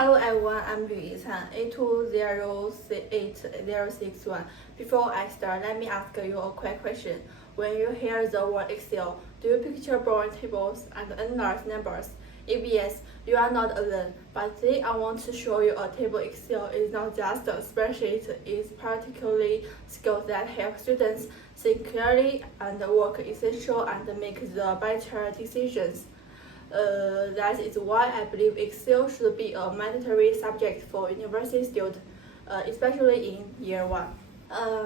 Hello everyone, I'm Yican, A208061. Before I start, let me ask you a quick question. When you hear the word Excel, do you picture boring tables and endless numbers? If yes, you are not alone, but today I want to show you a table. Excel is not just a spreadsheet, it's particularly skills that help students think clearly and work essential and make the better decisions. That is why I believe Excel should be a mandatory subject for university students, especially in year one.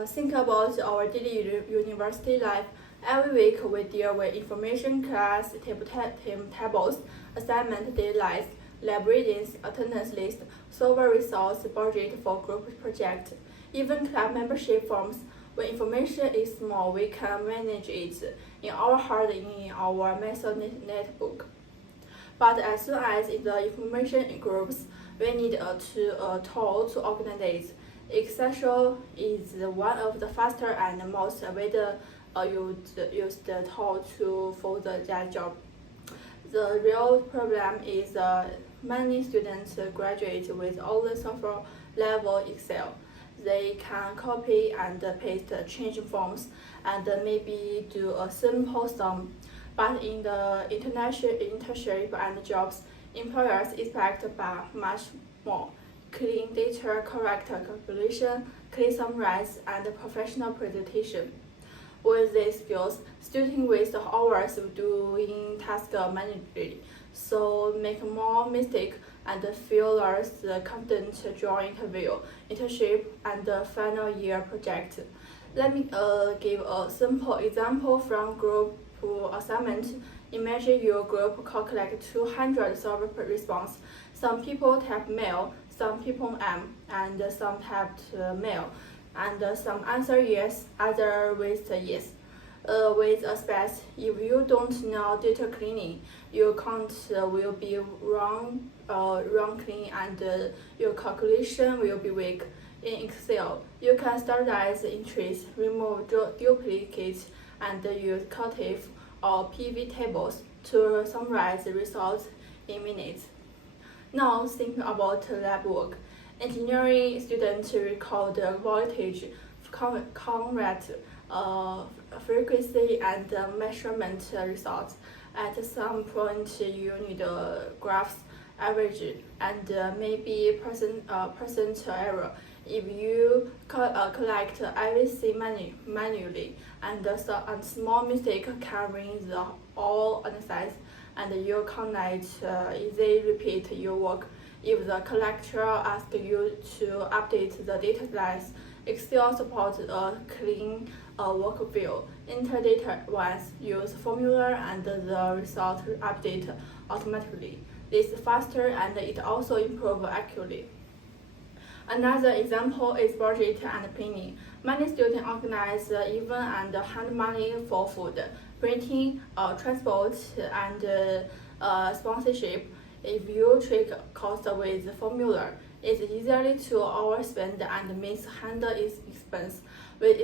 Think about our daily university life. Every week we deal with information class, tables, assignment deadlines, lab readings, attendance list, server resource, budget for group project, even club membership forms. When information is small, we can manage it in our heart in our method notebook. But as soon as in the information groups, we need a tool to organize it. Excel is one of the faster and most used tool for that job. The real problem is many students graduate with only software level Excel. They can copy and paste change forms and maybe do a simple sum. But in the internship and jobs, employers expect much more: clean data, correct calculation, clear summarize, and professional presentation. With these skills, students waste hours doing tasks manually, so make more mistakes and feel less confident during interview, internship, and final year project. Let me give a simple example from group assignment. Imagine your group calculate 200 survey response. Some people type male, some people and some typed male, and some answer yes, other with yes. With a space, if you don't know data cleaning, your count will be wrong clean, and your calculation will be weak. In Excel, you can standardize entries, remove duplicates, and use cursive or PV tables to summarize the results in minutes. Now think about lab work. Engineering students record voltage, current, frequency, and measurement results. At some point, you need graphs, average, and maybe percent error. If you collect everything manually, and small mistake can ruin the all analysis, and you cannot easily repeat your work. If the collector asks you to update the data slides, Excel supports a clean workflow. Enter data once, use formula, and the result update automatically. This is faster and it also improves accuracy. Another example is budget and planning. Many students organize even and hand money for food, printing, transport, and sponsorship. If you track cost with formula, it's easily to overspend and mishandle its expense. With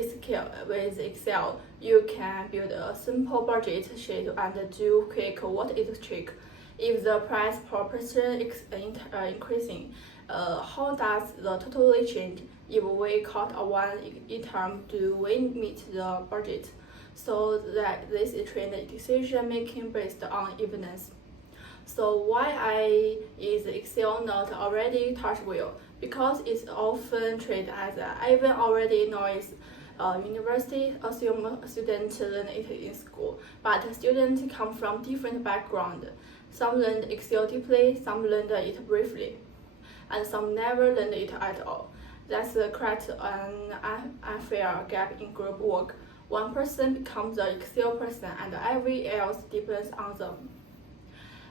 Excel, you can build a simple budget sheet and do quick what is trick. If the price per person is increasing, how does the total change? If we cut one item, do we meet the budget? So that this is trained decision making based on evidence. So why is Excel not already touch wheel? Because it's often treated as even already knows. University assume students learn it in school, but students come from different backgrounds. Some learned Excel deeply, some learned it briefly, and some never learned it at all. That's creates an unfair gap in group work. One person becomes the Excel person, and everyone else depends on them.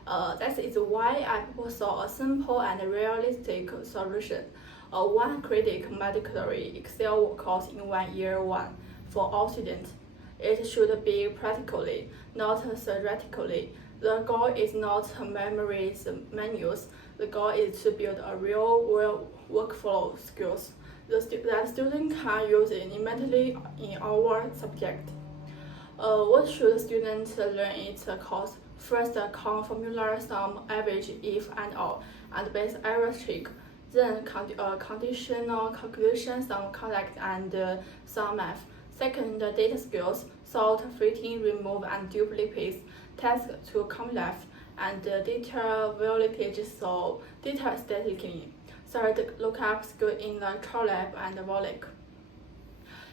That is why I propose a simple and realistic solution. One credit mandatory Excel course in 1 year one for all students. It should be practically, not theoretically. The goal is not memorize manuals. The goal is to build a real-world workflow skills that students can use it immediately in our subject. What should students learn in the course? First, count formula sum, average, if and all, and base arithmetic. Then, conditional calculation, sum, collect, and sum math. Second, data skills, sort, filtering, remove, and duplicate. Task to come left, and data voltage, so data statically. Third, lookup skill in the lab and VOLIC.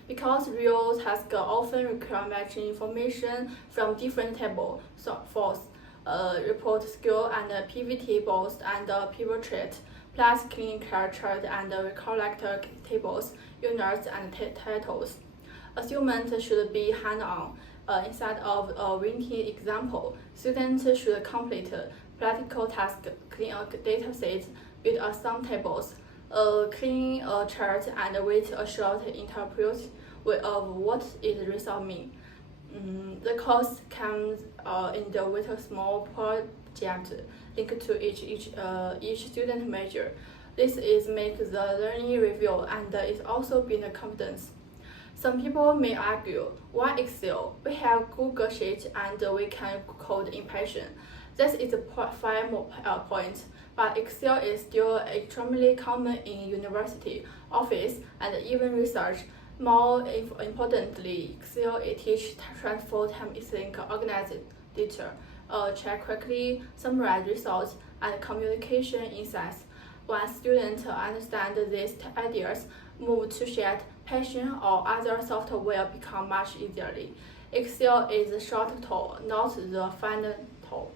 Because real tasks often require matching information from different tables, so fourth, report skill and pivot tables and pivot chart, plus clinical chart and collect tables, units and titles. Assignment should be hands-on. Instead of a written example, students should complete practical tasks, clean a dataset, build a sum tables, clean a chart, and write a short interpret of what its result mean. The course comes in the with a small project linked to each student major. This is make the learning review and is also build confidence. Some people may argue, why Excel? We have Google Sheets and we can code in Python. This is a five more point, but Excel is still extremely common in university, office, and even research. More importantly, Excel teaches transfer time sync, organize data, check quickly, summarize results, and communication insights. Once students understand these ideas, move to Sheet, Python, or other software become much easier. Excel is the short tool, not the final tool.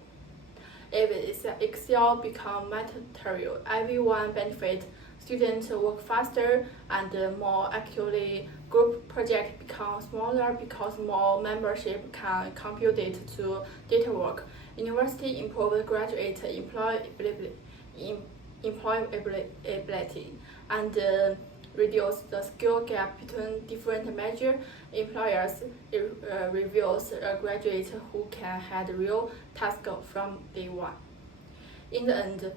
If Excel become mandatory, everyone benefits. Students work faster and more accurately. Group projects become smaller because more membership can contribute to data work. University improve graduate employability and reduce the skill gap between different major employers. Reviews graduates who can have real tasks from day one. In the end,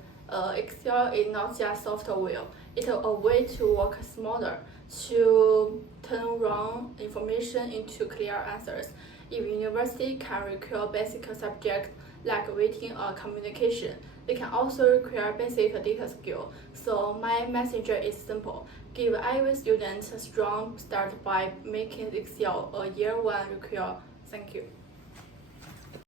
Excel is not just software, it's a way to work smarter, to turn raw information into clear answers. If university can require basic subjects like writing or communication, they can also require basic data skill. So my message is simple. Give every student a strong start by making Excel a year one requirement. Thank you.